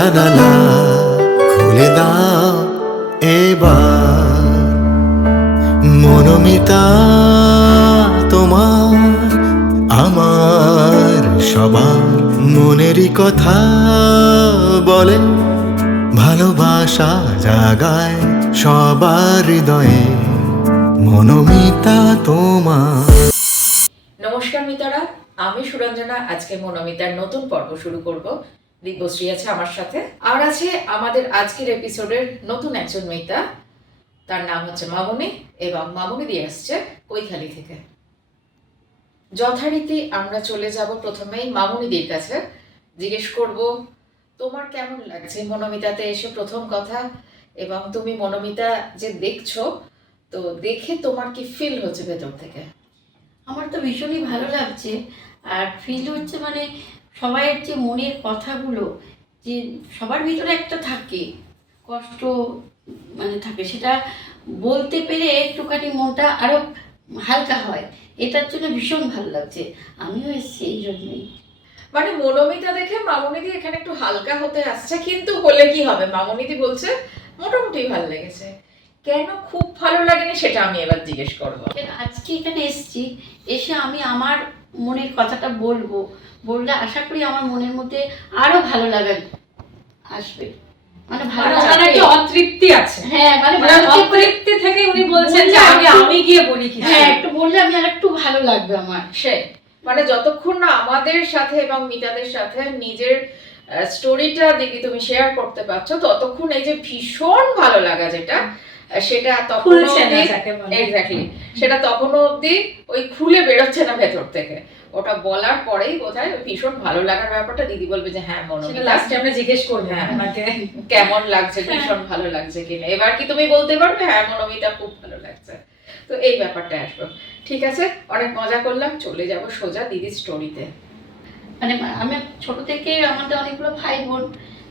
জানালা খুলে দাও এবার, মনোমিতা তোমার আমার সবার মনেরই কথা বলে, ভালোবাসা জাগায় সবার হৃদয়ে, মনোমিতা তোমার। নমস্কার মিতারা, আমি সুরঞ্জনা। আজকে মনোমিতার নতুন পর্ব শুরু করব। দিব্যশ্রী আছে আমার সাথে, আর আছে আমাদের আজকের এপিসোডের নতুন একজন মিতা। তার নাম হচ্ছে মামুনি, এবং মামুনি দিয়ে আসছে কৈখালি থেকে। যথারীতি আমরা চলে যাব প্রথমেই মামুনিদের কাছে। জিজ্ঞেস করব তোমার কেমন লাগছে মনোমিতাতে এসে, প্রথম কথা। এবং তুমি মনোমিতা যে দেখছো, তো দেখে তোমার কি ফিল হচ্ছে ভেতর থেকে? আমার তো ভীষণই ভালো লাগছে। আর ফিল হচ্ছে মানে সবাইয়ের যে মনের কথাগুলো, যে সবার ভিতরে একটা থাকে কষ্ট, মানে থাকে, সেটা বলতে পেরে একটুখানি মনটা আরো হালকা হয়। এটার জন্য ভীষণ ভালো লাগছে। আমিও এসেছি এই জন্যই। মানে মনোমিতা দেখে মামুনিদি এখানে একটু হালকা হতে আসছে, কিন্তু হলে কি হবে, মামুনিদি বলছে মোটামুটি ভালো লেগেছে। কেন খুব ভালো লাগেনি সেটা আমি এবার জিজ্ঞেস করবো। আজকে এখানে এসেছি, এসে আমি আমার মনের কথাটা বলবো, বললে আশা করি আমার মনের মধ্যে আরো ভালো লাগা আসবে। মানে ভালো ওনার একটা অতৃপ্তি আছে। হ্যাঁ, মানে অতৃপ্তি থেকে উনি বলছেন যে আমি গিয়ে বলি কিছু। হ্যাঁ, একটু বললে আমি আর একটু ভালো লাগবে আমার। সে মানে যতক্ষণ না আমাদের সাথে এবং মিতাদের সাথে নিজের স্টোরিটা দেখি তুমি শেয়ার করতে পারছো, ততক্ষণ এই যে ভীষণ ভালো লাগা যেটা, সেটা তখন এক্স্যাক্টলি সেটা তখনও অবধি ওই খুলে বেরোচ্ছে না ভেতর থেকে। ওটা বলার পরেই বোধহয় ভীষণ ভালো লাগার ব্যাপারটা দিদি বলবে যে হ্যাঁ মনোমিতা, লাস্টে আমরা জিজ্ঞেস করব হ্যাঁ আমাকে কেমন লাগছে, ভীষণ ভালো লাগছে কিনা। এবার কি তুমি বলতে পারবে হ্যাঁ মনোমিতা খুব ভালো লাগছে? তো এই ব্যাপারটা আসবো। ঠিক আছে, অনেক মজা করলাম, চলে যাব সোজা দিদির স্টোরিতে। মানে আমি ছোট থেকে, আমাদের অনেকগুলো ভাই বোন,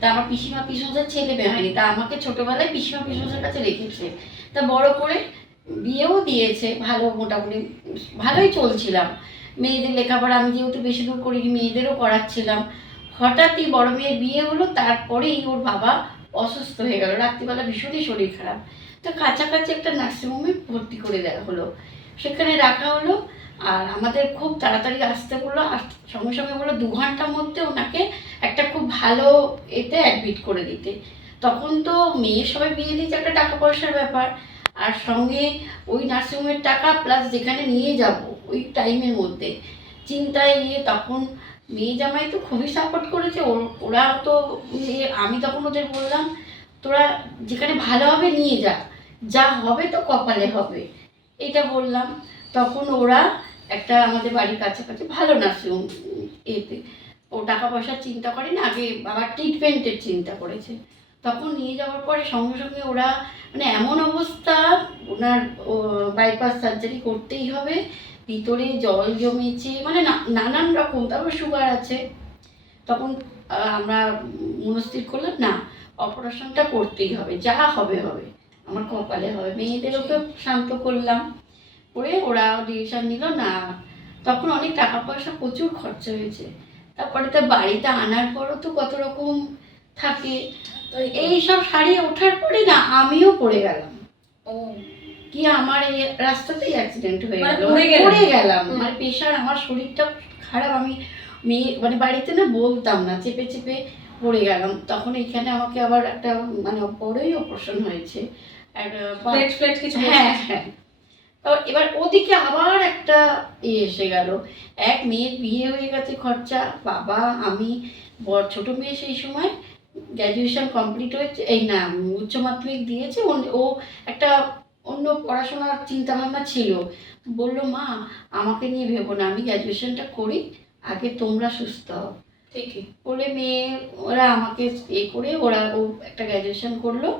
তা আমার পিসিমা পিসমশার ছেলে মেয়ে হয়নি, তা আমাকে ছোটবেলায় পিসিমা পিসমশার কাছে রেখেছে। তা বড় করে বিয়েও দিয়েছে, ভালো মোটামুটি ভালোই চলছিলাম। মেয়েদের লেখাপড়া আমি যেহেতু বেশি দূর করিনি, মেয়েদেরও করাচ্ছিলাম। হঠাৎই বড় মেয়ের বিয়ে হলো, তারপরেই ওর বাবা অসুস্থ হয়ে গেল, রাত্রিবেলা ভীষণই শরীর খারাপ। তো কাছাকাছি একটা নার্সিংহোমে ভর্তি করে দেওয়া হলো, সেখানে রাখা হলো। আর আমাদের খুব তাড়াতাড়ি আসতে বললো, আর সঙ্গে সঙ্গে বললো 2 ঘন্টার মধ্যে ওনাকে একটা খুব ভালো এতে অ্যাডমিট করে দিতে। তখন তো মেয়ের সবাই বিয়ে দিয়েছে, একটা টাকা পয়সার ব্যাপার, আর সঙ্গে ওই নার্সিংহোমের টাকা প্লাস যেখানে নিয়ে যাব ওই টাইমের মধ্যে চিন্তায় নিয়ে, তখন মেয়ে জামাই তো খুবই সাপোর্ট করেছে। ওরা তো আমি তখন ওদের বললাম, তোরা যেখানে ভালো হবে নিয়ে যা, যা হবে তো কপালে হবে, এটা বললাম। তখন ওরা একটা আমাদের বাড়ির কাছাকাছি ভালো নার্সিংহোম, এতে ও টাকা পয়সার চিন্তা করেনি, আগে বাবার ট্রিটমেন্টের চিন্তা করেছে। তখন নিয়ে যাওয়ার পরে সঙ্গে সঙ্গে ওরা, মানে এমন অবস্থা, ওনার বাইপাস সার্জারি করতেই হবে, ভিতরে জল জমেছে, মানে নানান রকম, তারপর সুগার আছে। তখন আমরা মনস্থির করলাম না, অপারেশনটা করতেই হবে, যা হবে হবে, আমার কপালে হবে। মেয়েদেরকে শান্ত করলাম, করে ওরা ডিসিশন নিল না। তখন অনেক টাকা পয়সা প্রচুর খরচা হয়েছে। তারপরে তো বাড়িতে আনার পরও তো কত রকম থাকে, তো এই সব সারিয়ে ওঠার পরে না আমিও পড়ে গেলাম। ও কি আমার এই রাস্তাতেই অ্যাক্সিডেন্ট হয়ে মানে গেল, পড়ে গেলাম। আমার প্রেশার, আমার শরীরটা খারাপ, আমি মেয়ে মানে বাড়িতে না বলতাম না, চেপে চেপে পড়ে গেলাম। তখন এখানে আমাকে আবার একটা মানে বড়ই অপারেশন হয়েছে, কিছু। হ্যাঁ হ্যাঁ। তো এবার ওদিকে আবার একটা এসে গেল, এক মেয়ের বিয়ে হয়ে গেছে, খরচা, বাবা, আমি, ছোট মেয়ে সেই সময় গ্র্যাজুয়েশন কমপ্লিট হয়েছে, এই না উচ্চ মাধ্যমিক দিয়েছে, ও একটা অন্য পড়াশোনার চিন্তা ভাবনা ছিল। বললো মা আমাকে নিয়ে ভেবো না, আমি গ্র্যাজুয়েশনটা করি, আগে তোমরা সুস্থ হও। ঠিকই বলে মেয়ে ওরা আমাকে করে ও একটা গ্র্যাজুয়েশন করলো।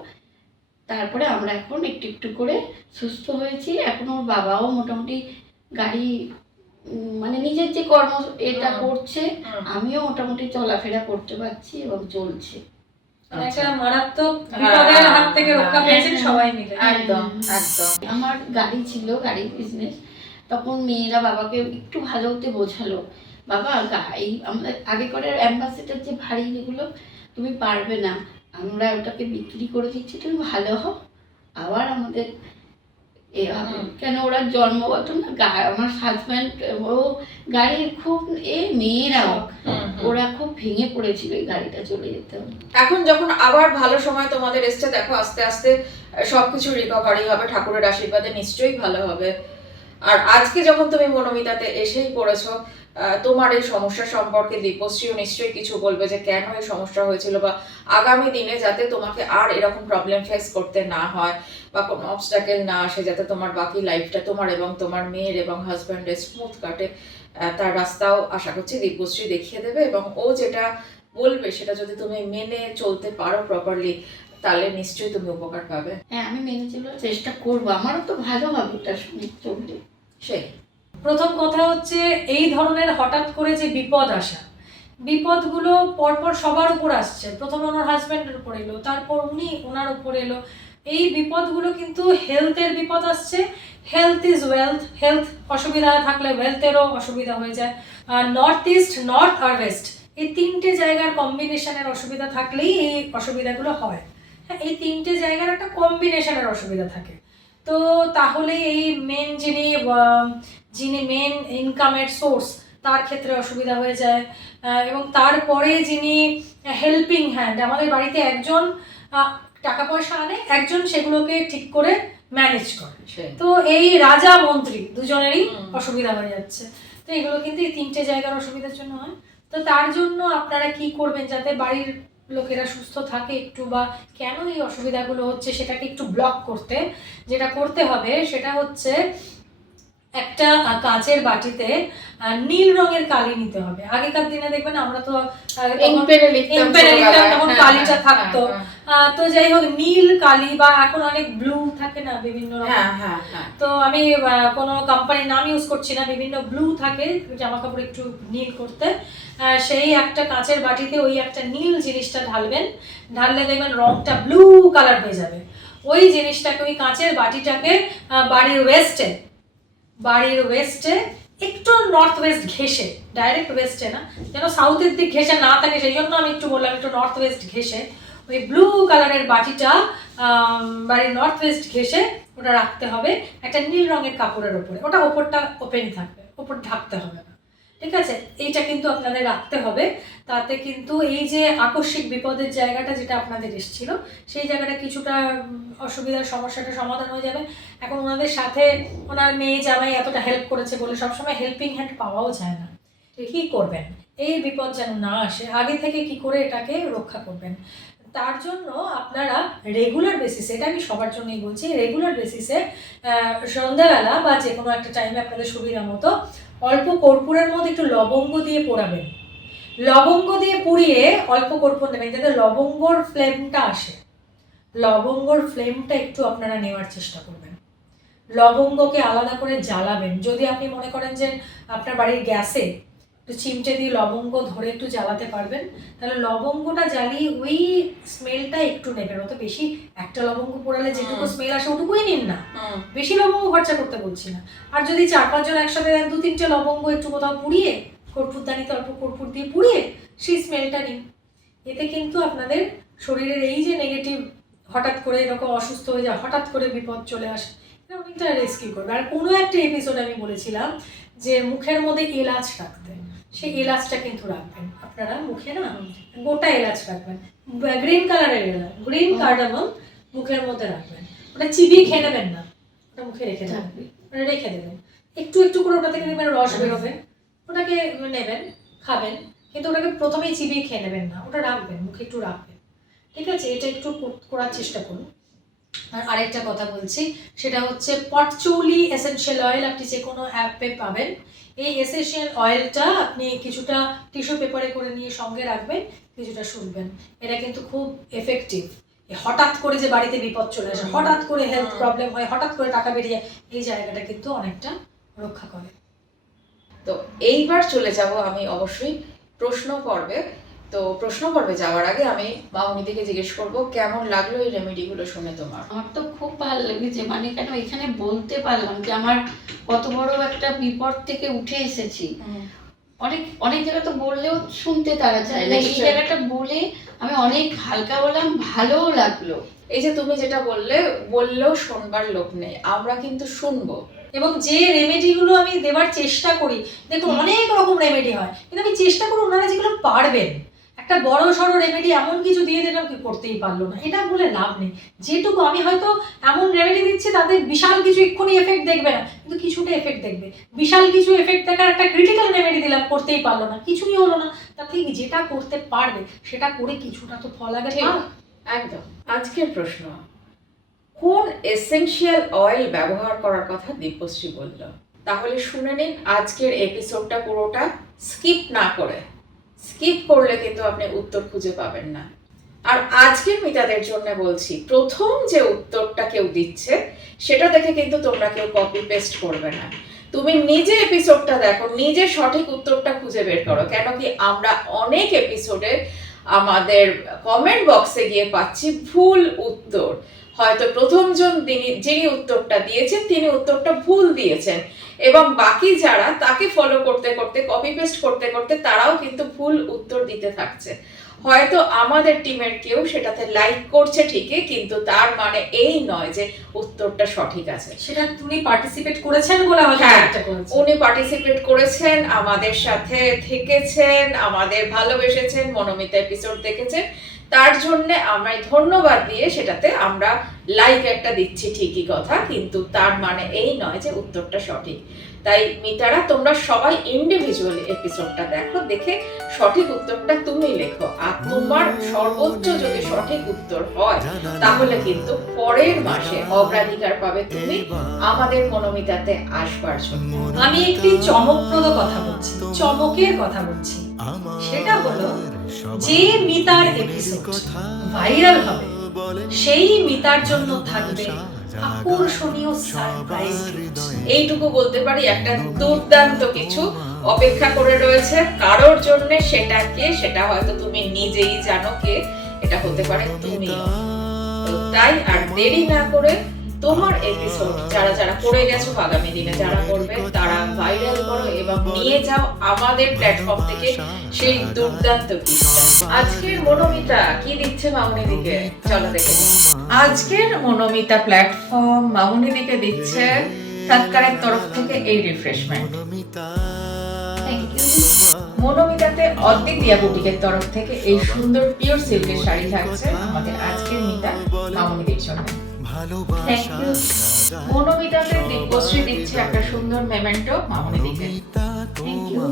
তারপরে আমরা এখন একটু একটু করে সুস্থ হয়েছি। এখন ওর বাবাও মোটামুটি গাড়ি, মানে নিজের যে কর্ম এটা করছে, আমিও মোটামুটি চলাফেরা করতে পারছি এবং চলছে। একটা মারাত্মক বিপদের হাত থেকে রক্ষা পেয়েছেন সবাই মিলে। একদম একদম। আমার গাড়ি ছিল, গাড়ির বিজনেস। তখন মেয়েরা বাবাকে একটু ভালো হতে বোঝালো, বাবা এই আমাদের আগে করে অ্যাম্বাসেডার যে ভারী যেগুলো তুমি পারবে না, আমরা ওটাকে বিক্রি করে দিচ্ছি, তুমি ভালো হও, আবার আমাদের এ হবে। কেন ওরা জন্মগত না, আমার হাজব্যান্ড ও গাড়ির খুব মেয়েরাও ওরা খুব ভেঙে পড়েছিল এই গাড়িটা চলে যেতে হবে। এখন যখন আবার ভালো সময় তোমাদের এসছে, দেখো আস্তে আস্তে সবকিছু রিকভারি হবে, ঠাকুরের আশীর্বাদে নিশ্চয়ই ভালো হবে। আর আজকে যখন তুমি মনোমিতাতে এসেই পড়েছো, তোমার এই সমস্যা সম্পর্কে দীপশ্রীও নিশ্চয়ই কিছু বলবে যে কেন এই সমস্যা হয়েছিল, বা আগামী দিনে যাতে তোমাকে আর এরকম প্রবলেম ফেস করতে না হয় বা কোনো অবস্টাকেল না আসে, যাতে তোমার বাকি লাইফটা তোমার এবং তোমার মেয়ের এবং হাজব্যান্ডের স্মুথ কাটে, তার রাস্তাও আশা করছি দিব্যশ্রী দেখিয়ে দেবে। এবং ও যেটা বলবে সেটা যদি তুমি মেনে চলতে পারো প্রপারলি, তাহলে নিশ্চয়ই তুমি উপকার পাবে। হ্যাঁ, আমি মেনে চলার চেষ্টা করবো, আমারও তো ভালো হবে এটা শুনে চললে। সেই প্রথম কথা হচ্ছে, এই ধরনের হঠাৎ করে যে বিপদ আসা, বিপদগুলো পরপর সবার উপর আসছে। প্রথমে ওনার হাজব্যান্ডের উপর এলো, তারপর উনি ওনার উপর এলো। এই বিপদগুলো কিন্তু হেলথের বিপদ আসছে। হেলথ ইজ ওয়েলথ, হেলথ অসুবিধা থাকলে ওয়েলথেরও অসুবিধা হয়ে যায়। আর নর্থ ইস্ট, নর্থ আর ওয়েস্ট, এই তিনটে জায়গার কম্বিনেশনের অসুবিধা থাকলেই এই অসুবিধাগুলো হয়। হ্যাঁ, এই তিনটে জায়গার একটা কম্বিনেশনের অসুবিধা থাকে। তো তাহলে এই মেন যিনি মেন ইনকামের সোর্স, তার ক্ষেত্রে অসুবিধা হয়ে যায়। এবং তারপরে যিনি হেল্পিং হ্যান্ড, আমাদের বাড়িতে একজন টাকা পয়সা আনে, একজন সেগুলোকে ঠিক করে ম্যানেজ করে। তো এই রাজা মন্ত্রী দুজনেরই অসুবিধা হয়ে যাচ্ছে। তো এগুলো কিন্তু এই তিনটে জায়গার অসুবিধার জন্য হয়। তো তার জন্য আপনারা কি করবেন যাতে বাড়ির লোকেরা সুস্থ থাকে একটু, বা কেন এই অসুবিধাগুলো হচ্ছে সেটাকে একটু ব্লক করতে, যেটা করতে হবে সেটা হচ্ছে একটা কাঁচের বাটিতে নীল রঙের কালি নিতে হবে। আগেকার দিনে দেখবেন আমরা তো ইম্পেরে লিখতাম, তখন কালিটা থাকতো। তো যাই হোক, নীল কালি বা এখন অনেক ব্লু থাকে না বিভিন্ন রকম। তো আমি কোনো কোম্পানির নাম ইউজ করছি না, বিভিন্ন ব্লু থাকে জামা কাপড় একটু নীল করতে। সেই একটা কাঁচের বাটিতে ওই একটা নীল জিনিসটা ঢালবেন, ঢাললে দেখবেন রংটা ব্লু কালার হয়ে যাবে। ওই জিনিসটাকে, ওই কাঁচের বাটিটাকে বাড়ির ওয়েস্টে একটু নর্থ ওয়েস্ট ঘেঁষে, ডাইরেক্ট ওয়েস্টে না, যেন সাউথের দিক ঘেঁষে না থাকে, সেই জন্য আমি একটু বললাম একটু নর্থ ওয়েস্ট ঘেঁষে, ওই ব্লু কালারের বাটিটা বাড়ির নর্থ ওয়েস্ট ঘেঁষে ওটা রাখতে হবে একটা নীল রঙের কাপড়ের ওপরে। ওটা ওপরটা ওপেন থাকবে, ওপর ঢাকতে হবে না, ঠিক আছে? এইটা কিন্তু আপনাদের রাখতে হবে। তাতে কিন্তু এই যে আকস্মিক বিপদের জায়গাটা যেটা আপনাদের এসেছিল, সেই জায়গাটা কিছুটা অসুবিধার সমস্যাটা সমাধান হয়ে যাবে। এখন ওনাদের সাথে ওনার মেয়ে জামাই এতটা হেল্প করেছে বলে সবসময় হেল্পিং হ্যান্ড পাওয়াও যায় না। কি করবেন এই বিপদ যেন না আসে, আগে থেকে কি করে এটাকে রক্ষা করবেন, তার জন্য আপনারা রেগুলার বেসিসে, এটা আমি সবার জন্যই বলছি, রেগুলার বেসিসে সন্ধ্যাবেলা বা যে কোনো একটা টাইমে আপনাদের সুবিধা মতো অল্প কর্পূরের মধ্যে একটু লবঙ্গ দিয়ে পোড়াবেন। লবঙ্গ দিয়ে পুড়িয়ে অল্প কর্পূর নেবেন যাতে লবঙ্গর ফ্লেমটা আসে। লবঙ্গর ফ্লেমটা একটু আপনারা নেওয়ার চেষ্টা করবেন। লবঙ্গকে আলাদা করে জ্বালাবেন। যদি আপনি মনে করেন যে আপনার বাড়ির গ্যাসে একটু চিমটে দিয়ে লবঙ্গ ধরে একটু জ্বালাতে পারবেন, তাহলে লবঙ্গটা জ্বালিয়ে ওই স্মেলটা একটু নেবেন। অত বেশি একটা লবঙ্গ পোড়ালে যেটুকু স্মেল আসে ওটুকুই নিন না, বেশি লবঙ্গ খরচা করতে বলছি না। আর যদি 4-5 জন একসাথে 2-3টে লবঙ্গ একটু কোথাও পুড়িয়ে, কর্পূরদানিতে অল্প কর্পূর দিয়ে পুড়িয়ে সেই স্মেলটা নিন। এতে কিন্তু আপনাদের শরীরের এই যে নেগেটিভ, হঠাৎ করে এরকম অসুস্থ হয়ে যায়, হঠাৎ করে বিপদ চলে আসে, এটা অনেকটা রেস্কিউ করবে। আর কোনো একটা এপিসোড আমি বলেছিলাম যে মুখের মধ্যে এলাচ রাখতে, সেই এলাচটা কিন্তু রাখবেন আপনারা মুখে, না গোটা এলাচ রাখবেন, গ্রিন কালারের এলাচ, গ্রিন কার্ডামম মুখের মধ্যে রাখবেন। ওটা চিবিয়ে খেয়ে নেবেন না, ওটা মুখে রেখে দেবেন। একটু একটু করে ওটা থেকে নেবেন, রস বেরোবে, ওটাকে নেবেন, খাবেন, কিন্তু ওটাকে প্রথমেই চিবিয়ে খেয়ে নেবেন না, ওটা রাখবেন, মুখে একটু রাখবেন, ঠিক আছে? এটা একটু করার চেষ্টা করুন। আর আরেকটা কথা বলছি, সেটা হচ্ছে পটচৌলি এসেনশিয়াল অয়েল, আপনি যে কোনো অ্যাপে পাবেন। এই এসেনশিয়াল অয়েলটা আপনি কিছুটা টিস্যু পেপারে করে নিয়ে সঙ্গে রাখবেন, কিছুটা শুনবেন। এটা কিন্তু খুব এফেক্টিভ। হঠাৎ করে যে বাড়িতে বিপদ চলে আসে, হঠাৎ করে হেলথ প্রবলেম হয়, হঠাৎ করে টাকা বেরিয়ে যায়, এই জায়গাটা কিন্তু অনেকটা রক্ষা করে। তো এইবার চলে যাব আমি অবশ্যই প্রশ্ন পর্বে। তো প্রশ্ন পর্বে যাওয়ার আগে আমি মামনিদিকে জিজ্ঞেস করব কেমন লাগলো এই রেমেডিগুলো শুনে তোমার? আমার তো খুব ভালো লেগেছে, মানে কেন এখানে বলতে পারলাম যে আমার কত বড় একটা বিপদ থেকে উঠে এসেছি। অনেক অনেক জায়গা তো বললেও শুনতে তারা চায় না, এই নিশ্চয়ই। জায়গাটা বলে আমি অনেক হালকা বললাম, ভালোও লাগলো। এই যে তুমি যেটা বললে, বললেও শোনবার লোক নেই, আমরা কিন্তু শুনবো। এবং যে রেমেডিগুলো আমি দেওয়ার চেষ্টা করি, দেখুন অনেক রকম রেমেডি হয়, কিন্তু আমি চেষ্টা করি ওনারা যেগুলো পারবেন। একটা বড় সড়ো রেমেডি এমন কিছু দিয়ে দিলাম কি করতেই পারলো না, এটা বলে লাভ নেই। যেটুকু আমি হয়তো এমন রেমেডি দিচ্ছি তাদের বিশাল কিছু এক্ষুনি এফেক্ট দেখবে না, কিন্তু কিছুটা এফেক্ট দেখবে। বিশাল কিছু এফেক্ট দেখার একটা ক্রিটিক্যাল রেমেডি দিলাম, করতেই পারলো না, কিছুই হলো না। তার থেকে যেটা করতে পারবে সেটা করে কিছুটা তো ফল আগে ঠিক, পাও। একদম। আজকের প্রশ্ন, কোন এসেনশিয়াল অয়েল ব্যবহার করার কথা দিব্যশ্রী বলল? তাহলে শুনে নিন আজকের এপিসোডটা পুরোটা, স্কিপ না করে। স্কিপ করলে কিন্তু আপনি উত্তর খুঁজে পাবেন না। আর আজকের মিতাদের জন্য বলছি, প্রথম যে উত্তরটা কেউ দিচ্ছে সেটা দেখে কিন্তু তোমরা কেউ কপি পেস্ট করবে না। তুমি নিজে এপিসোডটা দেখো, নিজে সঠিক উত্তরটা খুঁজে বের করো। কেন কি আমরা অনেক এপিসোডে আমাদের কমেন্ট বক্সে গিয়ে পাচ্ছি ভুল উত্তর। হয়তো প্রথমজন যিনি উত্তরটা দিয়েছেন তিনি উত্তরটা ভুল দিয়েছেন, এবং বাকি যারা তাকে ফলো করতে করতে, কপি পেস্ট করতে করতে তারাও কিন্তু ভুল উত্তর দিতে থাকছে। হয়তো আমাদের টিমের কেউ সেটাতে লাইক করছে ঠিকই, কিন্তু তার মানে এই নয় যে উত্তরটা সঠিক আছে। সেটা তুমি পার্টিসিপেট করেছেন বলে হয়তো হ্যাঁ, একটা করেছেন। উনি পার্টিসিপেট করেছেন, আমাদের সাথে থেকেছেন, আমাদের ভালোবেসেছেন, মনোমিতা এপিসোড দেখেছেন, তার জন্য আমরা ধন্যবাদ দিয়ে সেটাতে আমরা লাইক একটা দিচ্ছি ঠিকই কথা, কিন্তু তার মানে এই নয় যে উত্তরটা সঠিক। তাই মিতারা, তোমরা সবাই ইন্ডিভিজুয়ালি এপিসোডটা দেখো, দেখে সঠিক উত্তরটা তুমি লেখো। আর তোমার সর্বোচ্চ যদি সঠিক উত্তর হয় তাহলে কিন্তু পরের মাসে অগ্রাধিকার পাবে তুমি আমাদের মনোমিতাতে আসবার জন্য। আমি একটি চমকপ্রদ কথা বলছি, চমকের কথা বলছি। সেটা হলো, যে মিতার এপিসোড ভাইরাল হবে সেই মিতার জন্য থাকবে আকর্ষণীয় সারপ্রাইজ। এইটুকু বলতে পারি, একটা দুর্দান্ত কিছু অপেক্ষা করে রয়েছে কারোর জন্য। সেটা কে, সেটা হয়তো তুমি নিজেই জানো কে, এটা হতে পারে তুমিও। তো তাই আর দেরি না করে তোমার এপিসোড যারা যারা করে গেছো, আগামী দিনে যারা করবে, তারা ভাইরাল করো এবং নিয়ে যাও আমাদের প্ল্যাটফর্ম থেকে সেই দুর্দান্ত গিফটটা। আজকের মনোমিতা কি দিচ্ছে মামুনিদিকে, চলো দেখে নিই। আজকের মনোমিতা প্ল্যাটফর্ম মামুনিদিকে দিচ্ছে সৎকারের তরফ থেকে এই রিফ্রেশমেন্ট। Thank you. মনোমিতাতে অদ্বিতীয়া বুটিকের তরফ থেকে এই সুন্দর পিওর সিল্কের শাড়ি থাকছে আমাদের আজকের মিতা মামুনিদির জন্য। Thank you. মনোমিতাতে দিব্যশ্রী দিচ্ছে একটা সুন্দর মেমেন্টো মামুনিদিকে। Thank you.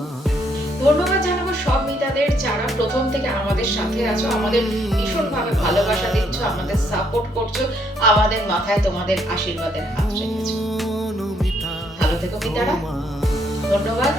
ধন্যবাদ জানাবো সব মিতাদের যারা প্রথম থেকে আমাদের সাথে আছো, আমাদের ভীষণভাবে ভালোবাসা দিচ্ছ, আমাদের সাপোর্ট করছো, আমাদের মাথায় তোমাদের আশীর্বাদের হাত রেখেছো। ভালো থেকো মিতারা, ধন্যবাদ।